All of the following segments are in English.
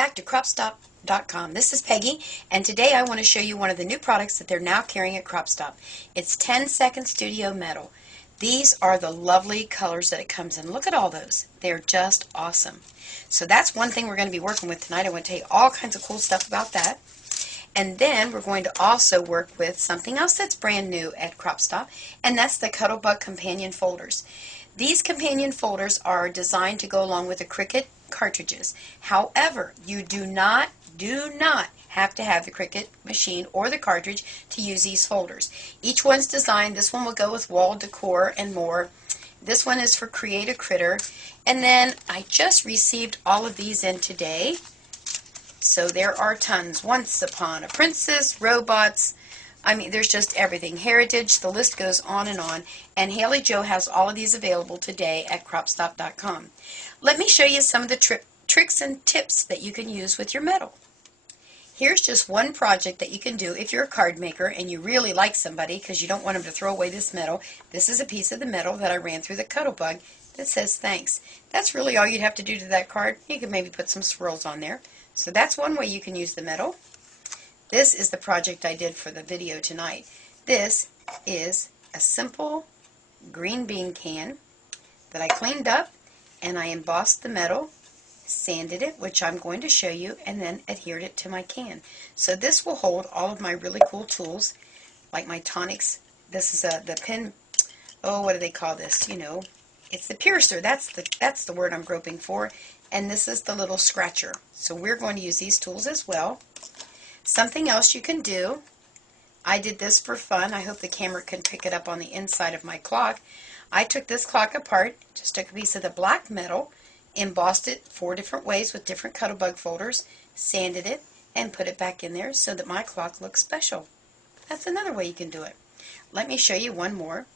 back to cropstop.com. This is Peggy, and today I want to show you one of the new products that they're now carrying at CropStop. It's 10-second studio metal. These are the lovely colors that it comes in. Look at all those. They're just awesome. So that's one thing we're going to be working with tonight. I want to tell you all kinds of cool stuff about that. And then we're going to also work with something else that's brand new at CropStop, and that's the Cuttlebug Companion folders. These companion folders are designed to go along with the Cricut cartridges. However, you do not have to have the Cricut machine or the cartridge to use these folders. Each one's designed. This one will go with wall decor and more. This one is for Create a Critter. And then I just received all of these in today. So there are tons. Once Upon a Princess, robots, I mean, there's just everything. Heritage, the list goes on. And Haley Jo has all of these available today at cropstop.com. Let me show you some of the tricks and tips that you can use with your metal. Here's just one project that you can do if you're a card maker and you really like somebody because you don't want them to throw away this metal. This is a piece of the metal that I ran through the Cuttlebug that says thanks. That's really all you'd have to do to that card. You could maybe put some swirls on there. So that's one way you can use the metal. This is the project I did for the video tonight. This is a simple green bean can that I cleaned up, and I embossed the metal, sanded it, which I'm going to show you, and then adhered it to my can. So this will hold all of my really cool tools, like my tonics. This is the pin, oh, what do they call this? You know, it's the piercer. That's the word I'm groping for. And this is the little scratcher. So we're going to use these tools as well. Something else you can do, I did this for fun. I hope the camera can pick it up on the inside of my clock. I took this clock apart, just took a piece of the black metal, embossed it 4 different ways with different Cuttlebug folders, sanded it, and put it back in there so that my clock looks special. That's another way you can do it. Let me show you one more.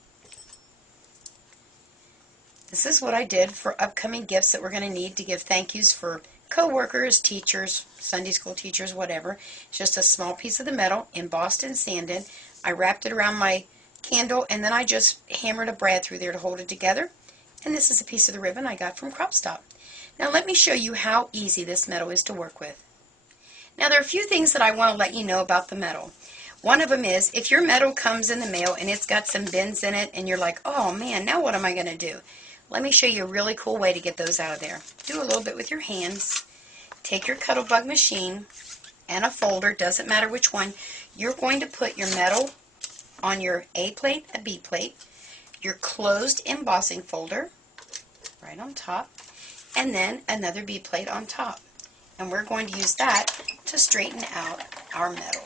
This is what I did for upcoming gifts that we're going to need to give thank yous for co-workers, teachers, Sunday school teachers, whatever. It's just a small piece of the metal, embossed and sanded. I wrapped it around my candle, and then I just hammered a brad through there to hold it together. And this is a piece of the ribbon I got from CropStop. Now let me show you how easy this metal is to work with. Now there are a few things that I want to let you know about the metal. One of them is, if your metal comes in the mail and it's got some bends in it, and you're like, oh man, now what am I going to do? Let me show you a really cool way to get those out of there. Do a little bit with your hands. Take your Cuttlebug machine and a folder, doesn't matter which one. You're going to put your metal on your A plate, a B plate, your closed embossing folder right on top, and then another B plate on top. And we're going to use that to straighten out our metal.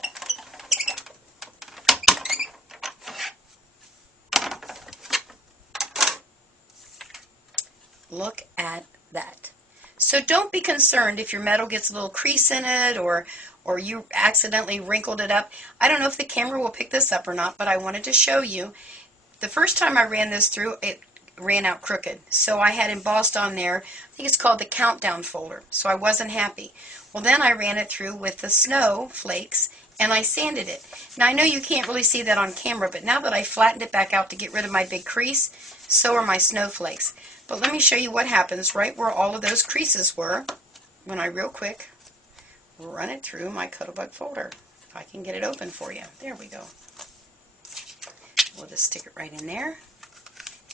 Look at that. So don't be concerned if your metal gets a little crease in it or you accidentally wrinkled it up. I don't know if the camera will pick this up or not, but I wanted to show you. The first time I ran this through, it ran out crooked. So I had embossed on there, I think it's called the countdown folder, so I wasn't happy. Well, then I ran it through with the snow flakes, and I sanded it. Now I know you can't really see that on camera, but now that I flattened it back out to get rid of my big crease, so are my snowflakes. But let me show you what happens right where all of those creases were when I real quick run it through my Cuttlebug folder. If I can get it open for you. There we go. We'll just stick it right in there.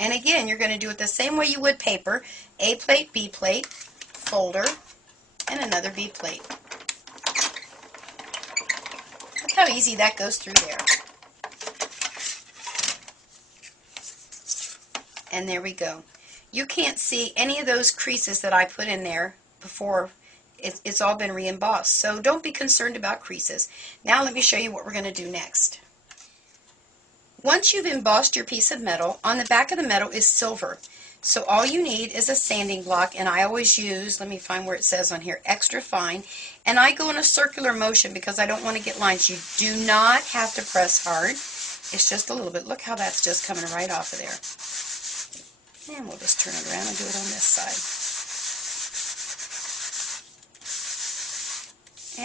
And again, you're going to do it the same way you would paper. A plate, B plate, folder, and another B plate. Look how easy that goes through there. And there we go. You can't see any of those creases that I put in there before. It's all been re-embossed. So don't be concerned about creases. Now let me show you what we're going to do next. Once you've embossed your piece of metal, on the back of the metal is silver. So all you need is a sanding block, and I always use, let me find where it says on here, extra fine. And I go in a circular motion because I don't want to get lines. You do not have to press hard. It's just a little bit. Look how that's just coming right off of there. And we'll just turn it around and do it on this side.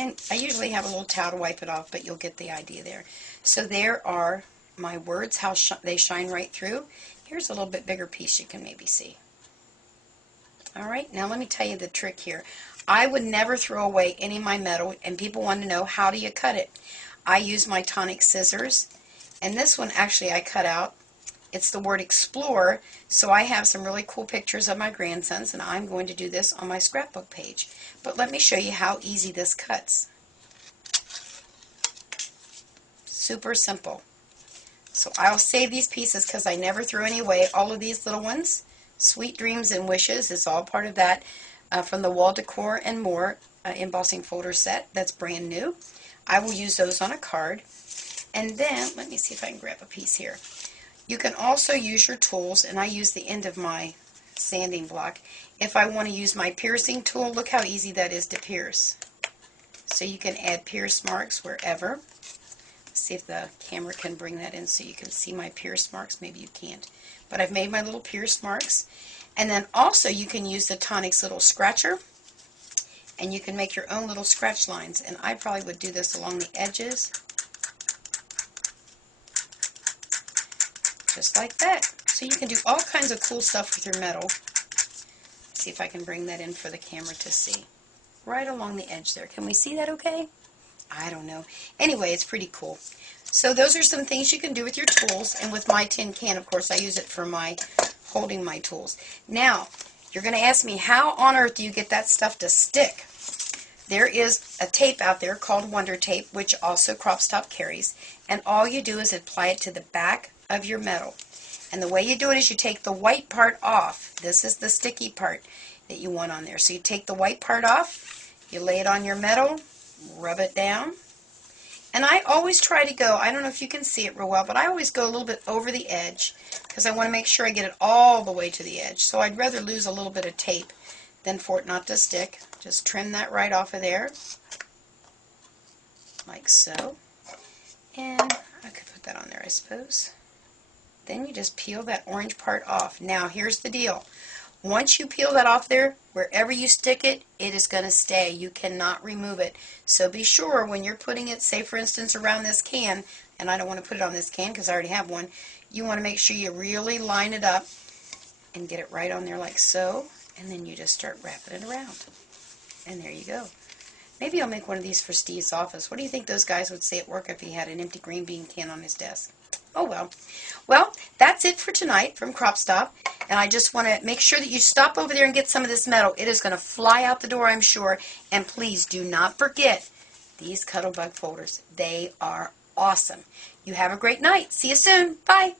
And I usually have a little towel to wipe it off, but you'll get the idea there. So there are my words, how they shine right through. Here's a little bit bigger piece you can maybe see. Alright, now let me tell you the trick here. I would never throw away any of my metal, and people want to know, how do you cut it? I use my tonic scissors, and this one actually I cut out. It's the word explore, so I have some really cool pictures of my grandsons, and I'm going to do this on my scrapbook page. But let me show you how easy this cuts. Super simple. So I'll save these pieces because I never threw any away. All of these little ones, Sweet Dreams and Wishes, is all part of that from the Wall Decor and More embossing folder set. That's brand new. I will use those on a card. And then, let me see if I can grab a piece here. You can also use your tools, and I use the end of my sanding block. If I want to use my piercing tool, look how easy that is to pierce. So you can add pierce marks wherever. See if the camera can bring that in so you can see my pierce marks. Maybe you can't. But I've made my little pierce marks. And then also you can use the Tonic's little scratcher, and you can make your own little scratch lines. And I probably would do this along the edges, just like that. So you can do all kinds of cool stuff with your metal. See if I can bring that in for the camera to see. Right along the edge there. Can we see that okay? I don't know. Anyway, it's pretty cool. So those are some things you can do with your tools, and with my tin can, of course, I use it for my holding my tools. Now, you're going to ask me, how on earth do you get that stuff to stick? There is a tape out there called Wonder Tape, which also Crop Stop carries, and all you do is apply it to the back of your metal. And the way you do it is you take the white part off. This is the sticky part that you want on there. So you take the white part off, you lay it on your metal, rub it down, and I always try to go, I don't know if you can see it real well, but I always go a little bit over the edge because I want to make sure I get it all the way to the edge. So I'd rather lose a little bit of tape than for it not to stick. Just trim that right off of there, like so. And I could put that on there, I suppose. Then you just peel that orange part off. Now here's the deal. Once you peel that off there, wherever you stick it, it is going to stay. You cannot remove it. So be sure when you're putting it, say for instance around this can, and I don't want to put it on this can because I already have one, you want to make sure you really line it up and get it right on there like so, and then you just start wrapping it around. And there you go. Maybe I'll make one of these for Steve's office. What do you think those guys would say at work if he had an empty green bean can on his desk? Oh well. Well, that's it for tonight from Crop Stop. And I just want to make sure that you stop over there and get some of this metal. It is going to fly out the door, I'm sure. And please do not forget these Cuttlebug folders. They are awesome. You have a great night. See you soon. Bye.